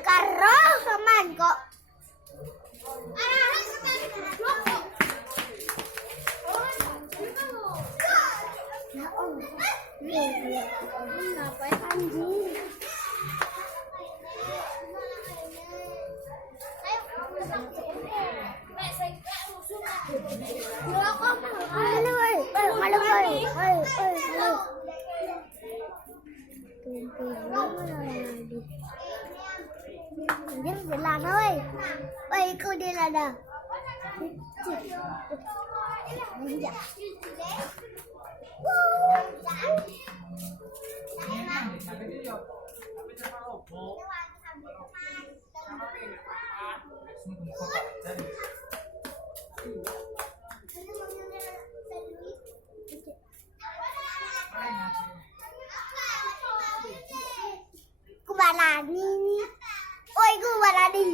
Karo keman kok. Ngapain anjing? Anjir jalan oi. Oi ikut dia ada. Kubalani nih. Oi kubalani.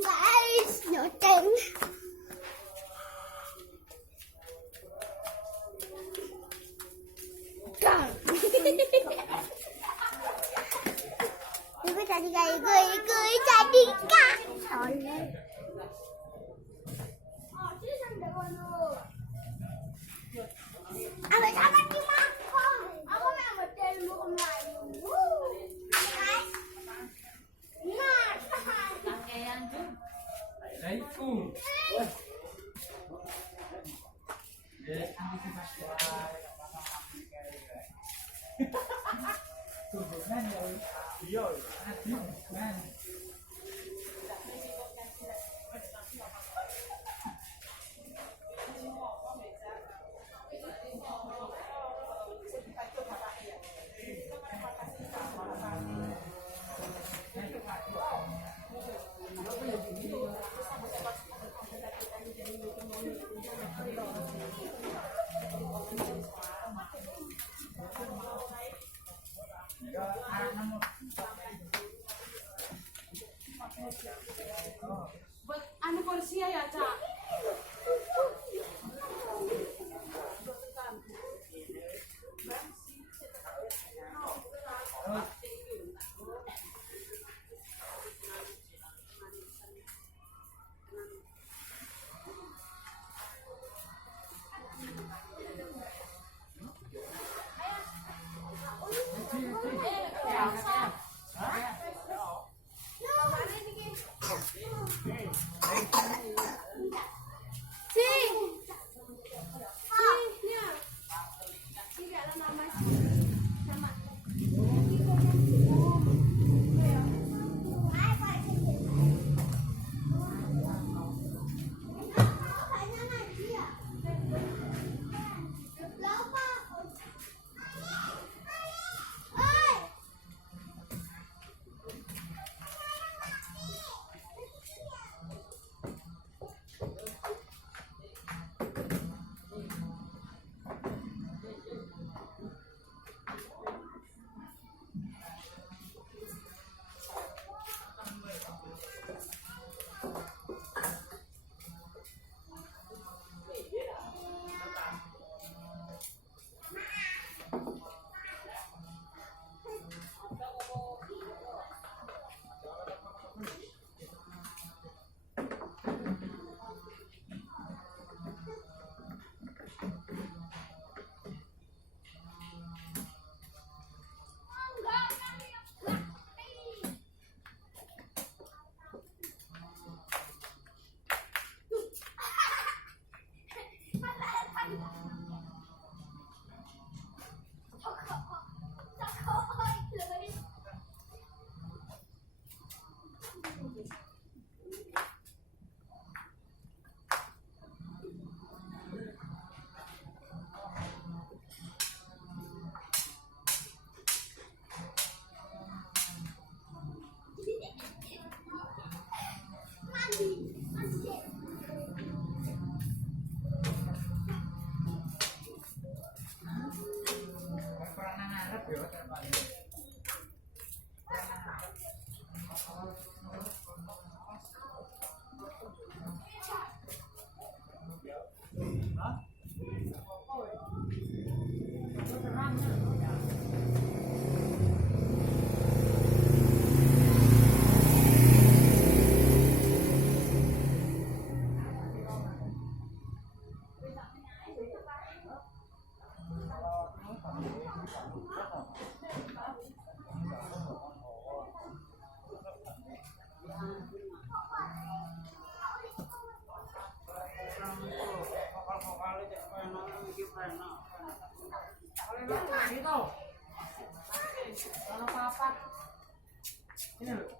Guys, nyoteng. Ibu tadi kayak gue jadi kak. Soalnya. Abang sama di makan. Aku mau betul mau Melayu. Nah, Pakaian tuh. Itu. Gitu. Kalau papat. Ini loh.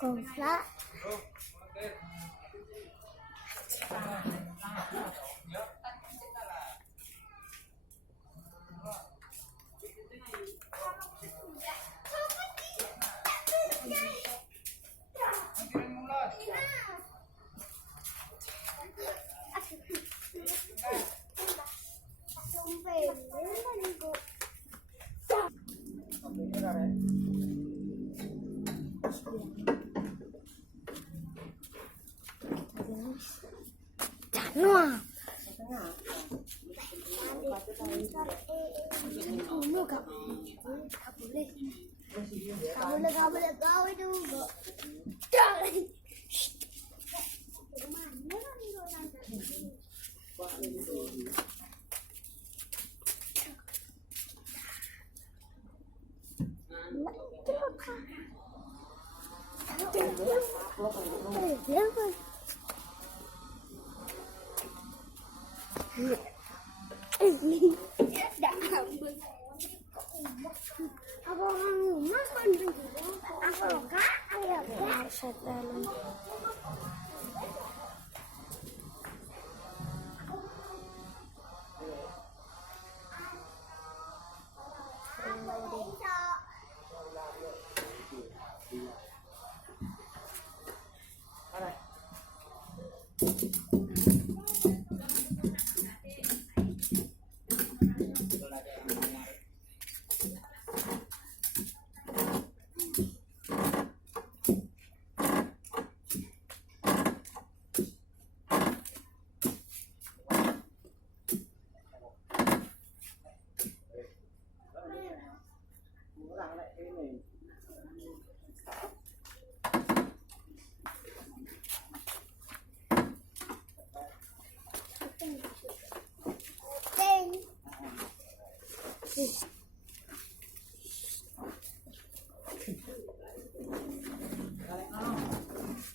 Komplak. Canon. Gak boleh kau itu.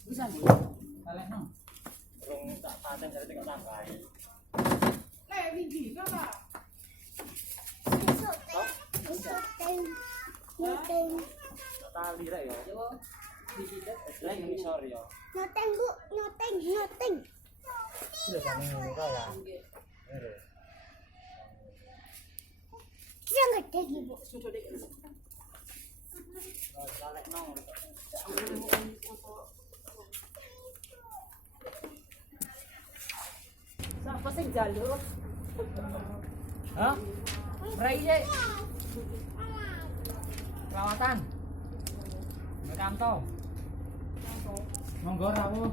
Bisa nih. Balik no. Rung tak paten dari tengok tambahi. Tinggi kan, Pak? Noteng. Tali rek ya. Dikitet lagi ngisor ya. Noteng, Bu. Noteng. Sudah kami ngono ya. Jangan gede, Bu. Balik no. Siapa sing jalur? Hah? Rai sih. Perawatan. Kanto. Monggo rawuh.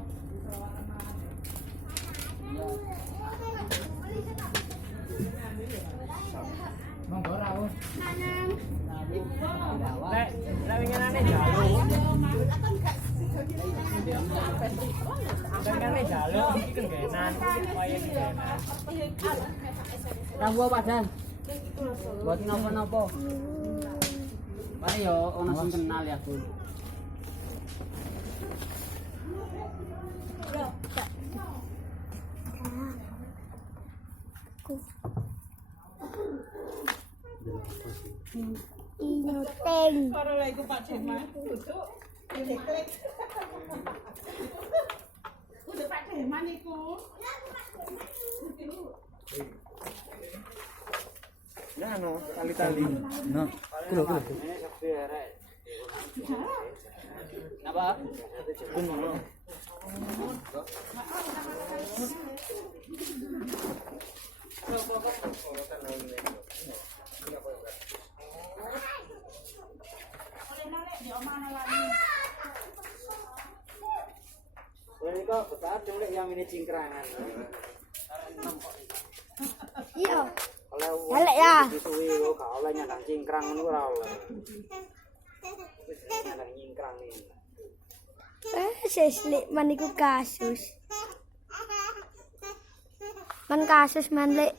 Monggo rawuh. Lek winginane jaluk. Kan jaluk iki kenggenan, kaya kenggenan. Rawuh padang. Buat napa-napa. Mari yo ono sing kenal ya, Bu. Kling. Para lagi ke Pak Deman, duduk, klik. Udah Pak Deman itu. Nah, no, tali-tali. No. Kulo. Apa? Kuno. Ini kok besar cuma yang ini cingkrangan. Iya. Kalau Galak ya. disuwi kok gak oleh nyandang cingkrang ngono ora oleh. Wis nyandang cingkrang iki. Seslik maniku kasus. Man kasus man lek.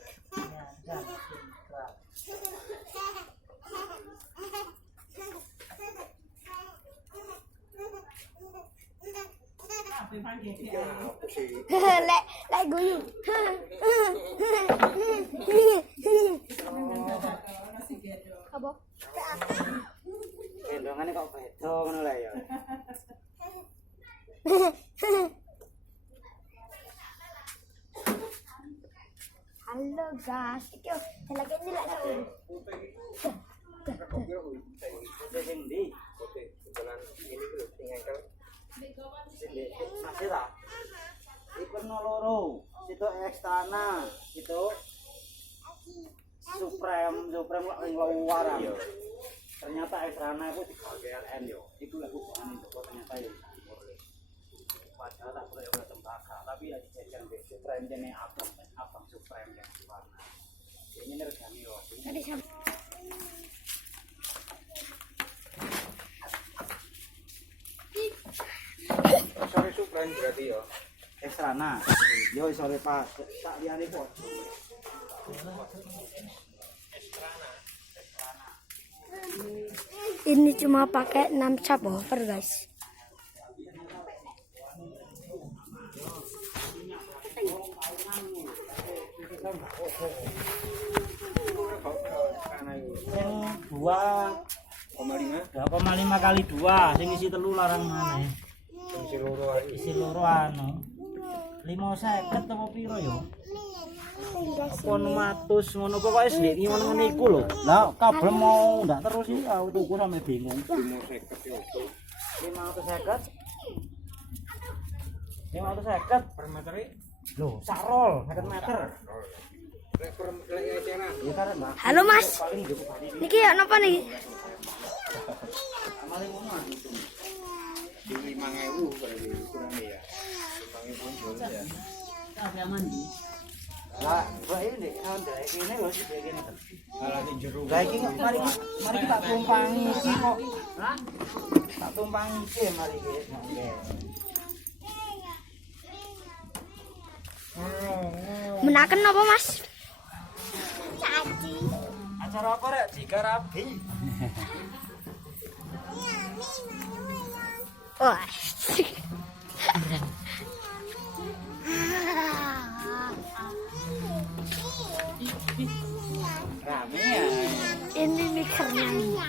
Lek guyu. Apa? Gendongane kok beda ngono lho ya. Halo guys, iki lagi ini lek aku. Sing ndi? Ini lho sing engkel. Masih tak? Iku loro. Situ ekstrana, situ Supreme kok ning luar. Ternyata ekstrana itu digawean N yo. Iku lek ukuran itu ternyata ya murni. Padahal tak boleh oleh tembaga, tapi ya dijajan be Supreme jene abang Supreme yang warna. Ini regane yo. Tadi sama. Sore Supran berarti ya. Ekstrana. Yo sore pas tak liyane kok. Ini cuma pakai 6 subwoofer guys. Yang 2,5 kali 2 sing isi telu larang maneh. Isi loro anu. 550 apa piro yo? Apa 600 ngono pokoke sik ngono niku lho. Lah kabel mau ndak terus iki aku tuku sampe bingung. 550. 550 Per meter iki. lho, sak rol 50 meter. Lek per lek eceran. Ya kan, Mbak. Halo Mas, Paling cukup hari ini. niki ya napa nih? Amale ngono itu. Di 5.000 berarti kurang ya. 5.000 jual ya. Tapi mandi. Lah, kok ini ada ini lho sih begini. Ala di jero. Lah iki mari kita tumpangi iki kok. Hah? Tak tumpangi iki mari iki. Menaken napa Mas? Acara apa rek? Jika rabi. Wah. Rame ya. Ini mikernya.